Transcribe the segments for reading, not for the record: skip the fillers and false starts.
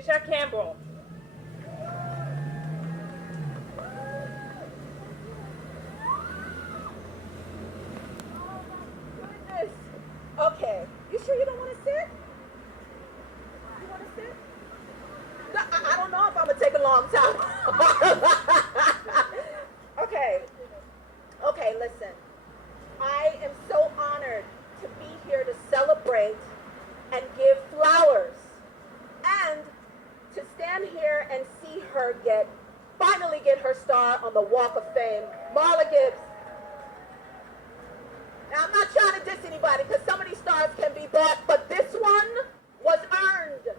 Tisha Campbell. Goodness. Okay. You sure you don't want to sit? You want to sit? No, I don't know if I'm gonna take a long time. Okay. Okay. Listen. I am so honored to be here to celebrate and give flowers and to stand here and see her finally get her star on the Walk of Fame. Marla Gibbs. Now, I'm not trying to diss anybody because some of these stars can be bought, but this one was earned.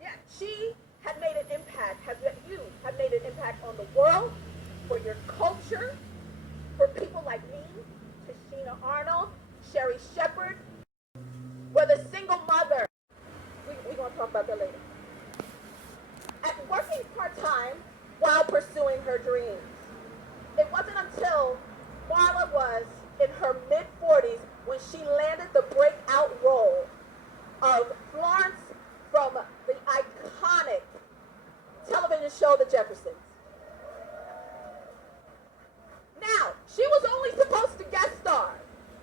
Yeah, she had made an impact. You have made an impact on the world, for your culture, for people like me, Tashina Arnold, Sherry Shepard, were the single mother. We're going to talk about that later. At working part-time while pursuing her dreams. It wasn't until Marla was in her mid-40s when she landed the breakout role of Florence from the iconic television show The Jeffersons. Now, she was only supposed to guest star,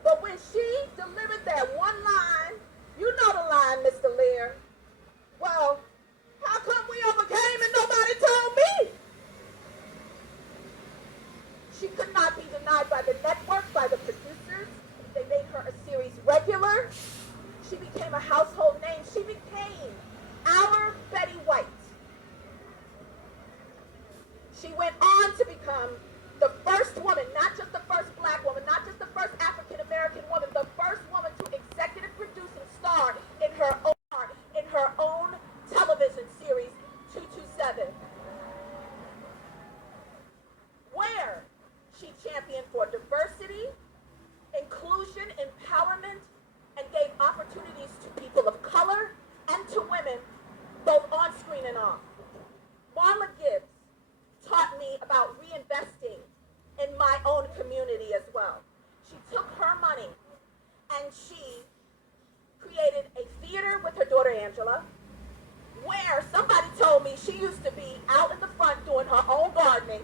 but when she delivered that one line, you know the line, Mr. Lear. Well, how come we overcame and nobody told me? She could not be denied by the network, by the producers. They made her a series regular. She became a household name. She became our Betty White. She went on to become the first woman, not just the first black woman, not just the first African-American woman, the first woman to executive produce and star in her own television series, 227, where she championed for diversity, inclusion, empowerment, and gave opportunities to people of color and to women, both on screen and off. Marla Gibbs taught me about reinvesting in my own community as well. She took her money and she created a theater with her daughter Angela, where somebody told me she used to be out in the front doing her own gardening.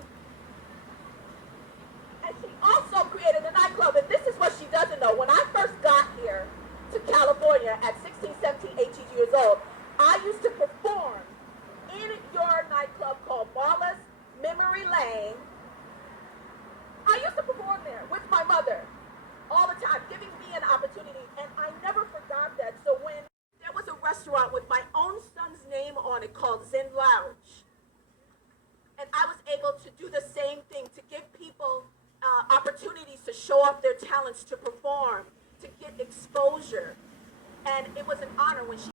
And she also created a nightclub, and this is what she doesn't know. When I first got here to California at 16, 17, 18 years old, I used to perform in your nightclub called Marla's Memory Lane. I used to perform there with my mother all the time, giving me an opportunity, and I never forgot that. So when there was a restaurant with my own son's name on it called Zen Lounge, and I was able to do the same thing, to give people opportunities to show off their talents, to perform, to get exposure. And it was an honor when she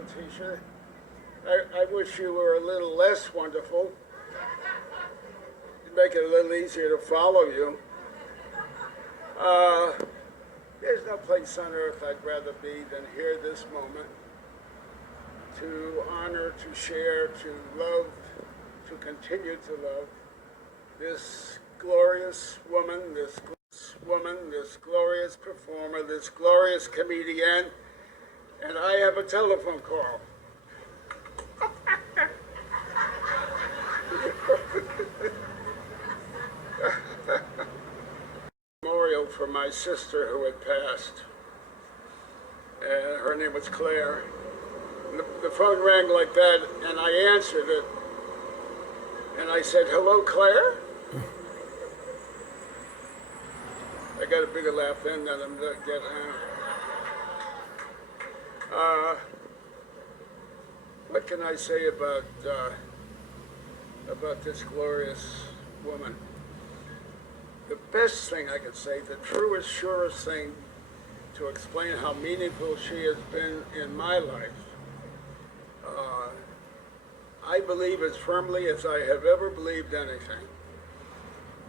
wonderful, Tisha. I wish you were a little less wonderful. It'd make it a little easier to follow you. There's no place on earth I'd rather be than here this moment. To honor, to share, to love, to continue to love this glorious woman, this glorious performer, this glorious comedian, and I have a telephone call. Memorial for my sister who had passed. Her name was Claire. The phone rang like that, and I answered it, and I said, "Hello, Claire?" I got a bigger laugh then than I'm going to get now. What can I say about this glorious woman? The best thing I could say, the truest, surest thing to explain how meaningful she has been in my life, I believe as firmly as I have ever believed anything,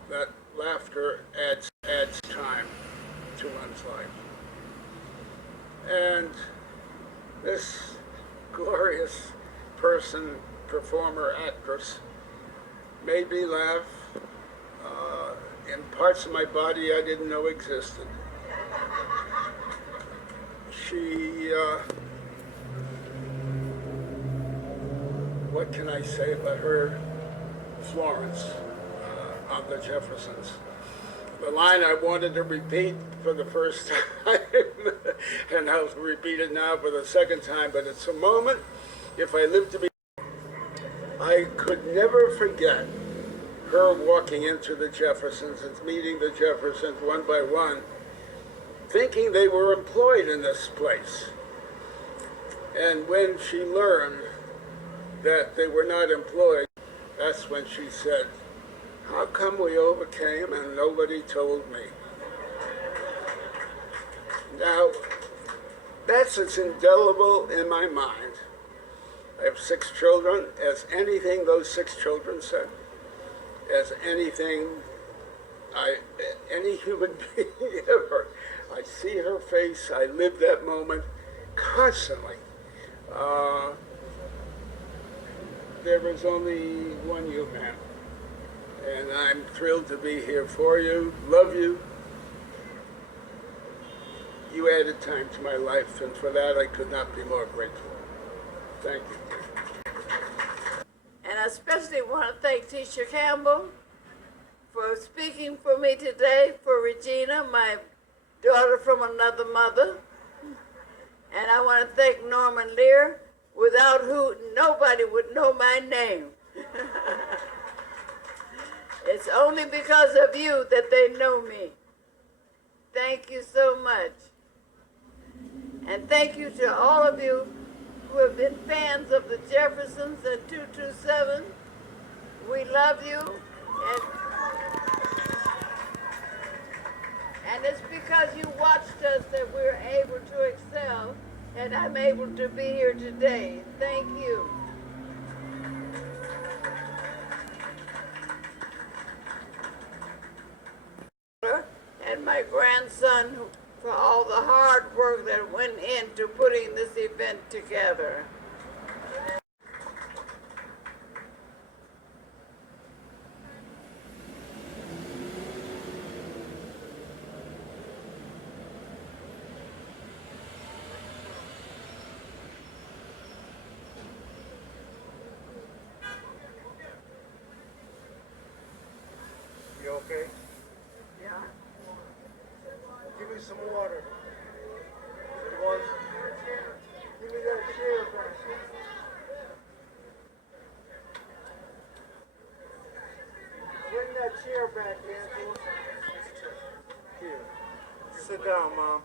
that laughter adds time to one's life. And this glorious person, performer, actress, made me laugh in parts of my body I didn't know existed. She, what can I say about her? Florence on the Jeffersons. The line I wanted to repeat for the first time, and I'll repeat it now for the second time, but it's a moment, if I live to be, I could never forget her walking into the Jeffersons and meeting the Jeffersons one by one, thinking they were employed in this place. And when she learned that they were not employed, that's when she said, "How come we overcame and nobody told me?" Now, that's as indelible in my mind. I have 6 children, as anything those 6 children said, as anything any human being ever. I see her face, I live that moment constantly. There is only one you, ma'am. And I'm thrilled to be here for you, love you. You added time to my life, and for that I could not be more grateful. Thank you. And I especially want to thank Tisha Campbell for speaking for me today, for Regina, my daughter from another mother. And I want to thank Norman Lear, without who nobody would know my name. It's only because of you that they know me. Thank you so much. And thank you to all of you who have been fans of the Jeffersons and 227. We love you. And it's because you watched us that we're able to excel, and I'm able to be here today. Thank you. And my grandson for all the hard work that went into putting this event together. You okay? Yeah. Give me some water. You want? Give me that chair back. Bring that chair back, Angela. Here. Sit down, Mom.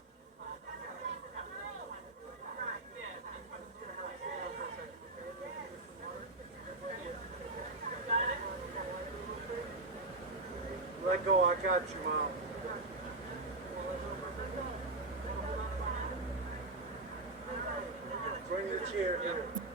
Let go, I got you, Mom. Bring the chair here.